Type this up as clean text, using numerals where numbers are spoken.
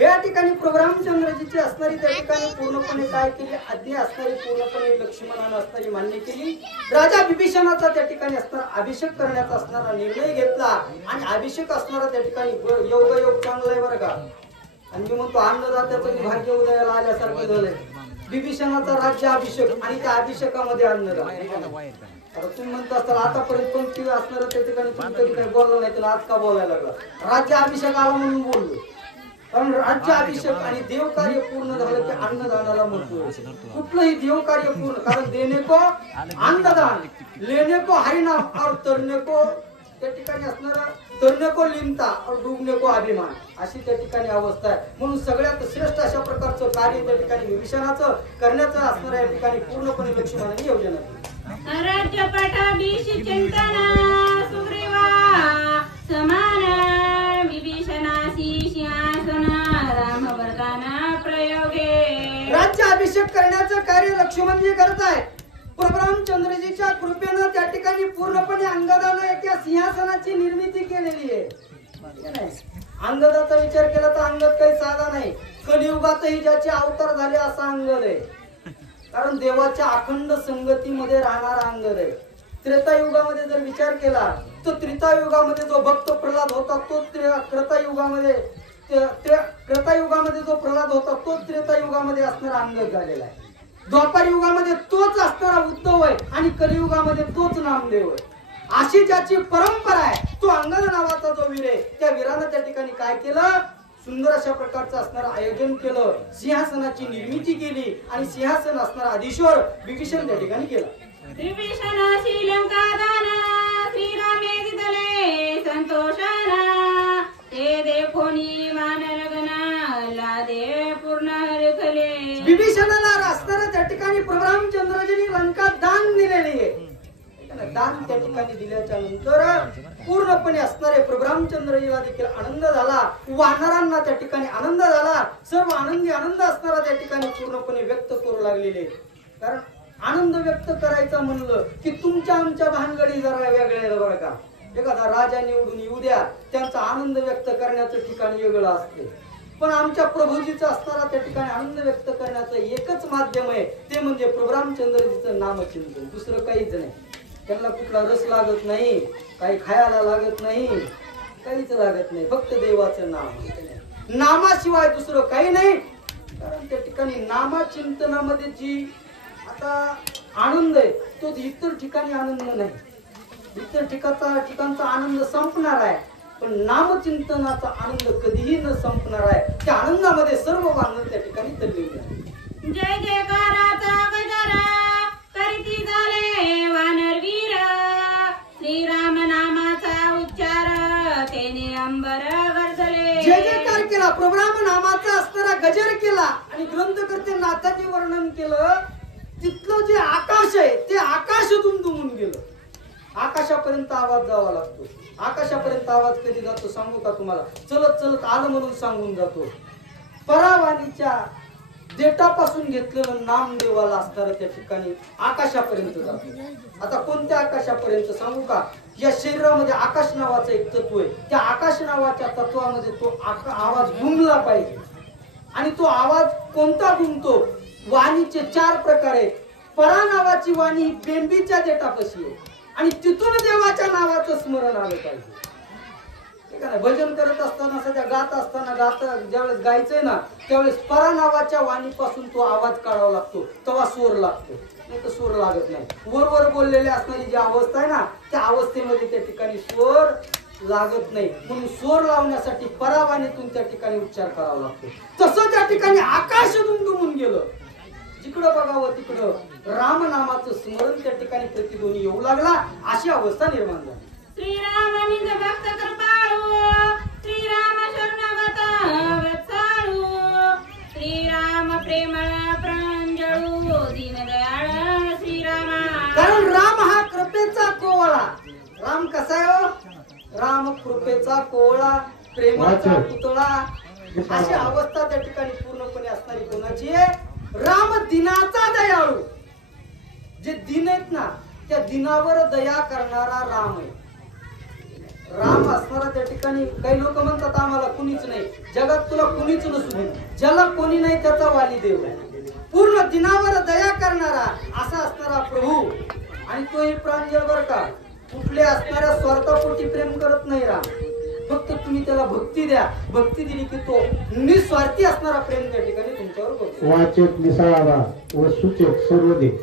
या ठिकाणी प्रभू रामचंद्रजीची असणारी त्या ठिकाणी पूर्णपणे काय केली, आज्ञा असणारी पूर्णपणे लक्ष्मणानं असणारी मान्य केली. राजा विभीषणाचा त्या ठिकाणी असणारा अभिषेक करण्याचा असणारा निर्णय घेतला आणि अभिषेक असणारा त्या ठिकाणी योग चांगला आहे बरं का. आणि मी म्हणतो अन्नदात्याचं भाग्य उदयाला आल्यासारखं झालंय. विभीषणाचा राज्याभिषेक आणि त्या अभिषेकामध्ये अन्नदान. आता तुम्ही म्हणत असताल आतापर्यंत कोणती असणार त्या ठिकाणी तुम्ही कधी काही बोललो नाही, तर आज का बोलायला लागला. राज्याभिषेक आला म्हणून बोललो, कारण राज्याभिषेक आणि देवकार्य पूर्ण झालं की अन्नदानाला म्हणतो. कुठलंही देवकार्य पूर्ण, कारण देणे को अन्नदान, लेणे को हरिनाम और तरणे को त्या ठिकाणी असणार तरणे को लिंता और डुबणे को अभिमान, अशी त्या ठिकाणी अवस्था आहे. म्हणून सगळ्यात श्रेष्ठ अशा प्रकारचं कार्य त्या ठिकाणी विभीषणाचं करण्याचं असणार या ठिकाणी पूर्णपणे लक्ष्मणाने योजना केली. राज्यपटाभिषि चिंतना सुग्रीवा समान विभीषणासी सिंहासन राम वरदान प्रयोगे. राज्याभिषेक करण्याचं कार्य लक्ष्मणजी करत आहे. प्रभू रामचंद्रजीच्या कृपेनं त्या ठिकाणी पूर्णपणे अंगदानं एका सिंहासनाची निर्मिती केलेली आहे. अंगदाचा विचार केला तर अंगद काही साधा नाही. कलियुगातही ज्याचे अवतार झाले असा अंगद आहे, कारण देवाच्या अखंड संगतीमध्ये राहणारा अंगद आहे. त्रेतायुगामध्ये जर विचार केला तर त्रेतायुगामध्ये जो भक्त प्रल्हाद होता तो त्रेतायुगामध्ये जो प्रल्हाद होता तो त्रेतायुगामध्ये असणारा अंगद झालेला आहे. द्वापार युगामध्ये तोच असणारा उद्धव आहे आणि कलियुगामध्ये तोच नामदेव आहे. अशी ज्याची परंपरा आहे तो अंगद नावाचा जो वीर आहे, त्या वीरानं त्या ठिकाणी काय केलं, सुंदर अशा प्रकारचं असणारं आयोजन केलं, सिंहासनाची निर्मिती केली आणि सिंहासन असणारा अधीश्वर विभीषण त्या ठिकाणी केला. विभीषण श्रीलंकादान श्रीरामे दिदले संतोषाना ते देखोनी मानरगना लादे पूर्ण हरखले. विभीषणाला असणारा त्या ठिकाणी प्रभू रामचंद्रजींनी लंका दान दिलेली आहे. दान त्या ठिकाणी दिल्याच्या नंतर पूर्णपणे असणारे प्रभू रामचंद्रजीला देखील आनंद झाला, वानरांना त्या ठिकाणी आनंद झाला, सर्व आनंदी आनंद असणारा त्या ठिकाणी पूर्णपणे व्यक्त करू लागलेले. कारण आनंद व्यक्त करायचा म्हणलं की तुमच्या आमच्या भानगडी जरा वेगळ्या बरं का. एखादा राजा निवडून येऊ द्या, त्यांचा आनंद व्यक्त करण्याचं ठिकाण वेगळं असते, पण आमच्या प्रभूजीचा असणारा त्या ठिकाणी आनंद व्यक्त करण्याचं एकच माध्यम आहे, ते म्हणजे प्रभू रामचंद्रजीचं नामचिंतन. दुसरं काहीच नाही. त्यांना कुठला रस लागत नाही, काही खायला लागत नाही, काहीच लागत नाही, फक्त देवाचं नाम. नामाशिवाय दुसरं काही नाही. कारण त्या ठिकाणी नामचिंतनामध्ये जी आता आनंद आहे तो इतर ठिकाणी आनंद नाही. इतर ठिकाणचा आनंद संपणार आहे, पण नामचिंतनाचा आनंद कधीही न संपणार आहे. त्या आनंदामध्ये सर्व आनंद त्या ठिकाणी तल्लीन आहे. जय जयकाराचा गजरा करीती झाले वानरवीर श्रीराम नामाचा उच्चार तेने अंबर गरजले. जय जयकार केला, प्रभू राम नामाचा असणारा गजर केला आणि ग्रंथकर्ते नाथांनी वर्णन केलं. तिथलं जे आकाश आहे ते आकाश दुमदुमून गेलं. आकाशापर्यंत आवाज जावा लागतो. आकाशापर्यंत आवाज कधी जातो सांगू का तुम्हाला? चलत चलत आलं म्हणून सांगून जातो. परावाणीच्या देटापासून घेतलेलं नामदेवाला असणार त्या ठिकाणी आकाशापर्यंत जातो. आता कोणत्या आकाशापर्यंत सांगू का? या शरीरामध्ये आकाश नावाचं एक तत्व आहे. त्या आकाश नावाच्या तत्वामध्ये तो आवाज घुमला पाहिजे. आणि तो आवाज कोणता घुमतो? वाणीचे 4 प्रकार आहेत. परा नावाची वाणी बेंबीच्या देटापाशी आहे आणि तिथून देवाच्या नावाचं स्मरण आलं पाहिजे. ठीक आहे ना? भजन करत असताना सध्या गात असताना ज्यावेळेस गायचंय ना त्यावेळेस परा नावाच्या वाणीपासून तो आवाज काढावा लागतो, तेव्हा स्वर लागतो, नाही तर स्वर लागत नाही. वर बोललेली असणारी जी अवस्था आहे ना त्या अवस्थेमध्ये त्या ठिकाणी स्वर लागत नाही. म्हणून स्वर लावण्यासाठी परावाणीतून त्या ठिकाणी उच्चार करावा लागतो. तसं त्या ठिकाणी आकाश दुमदुमून गेलं. जिकडं बघावं तिकडं राम नामाचं स्मरण त्या ठिकाणी प्रतिध्वनी येऊ लागला. अशी अवस्था निर्माण झाली. श्रीराम निज भक्त कृपाळू श्रीराम शरणगत वत्साळू श्रीराम प्रेमळ प्रांजळू दीनदयाळ श्रीराम. कारण राम हा कृपेचा कोवळा. राम कसा आहे? राम कृपेचा कोवळा, प्रेमाचा पुतळा. अशी अवस्था त्या ठिकाणी पूर्णपणे असणारी कोणाची आहे? राम दिनाचा दयाळू. जे दिन आहेत ना त्या दिनावर दया करणारा राम आहे. राम असणारा त्या ठिकाणी काही लोक म्हणतात आम्हाला कुणीच नाही, जगात तुला कुणीच नसू दे, ज्याला कोणी नाही त्याचा वाली देव आहे, पूर्ण दिनावर दया करणारा असा असणारा प्रभू. आणि तोही प्रांजळ बर का, कुठले असणाऱ्या स्वार्थापोटी प्रेम करत नाही राम. फक्त तुम्ही त्याला भक्ती द्या, भक्ती दिली की तो निस्वार्थी असणारा प्रेम त्या ठिकाणी तुमच्यावर करतो. वाचक निसाळा व सूचक सर्व दे.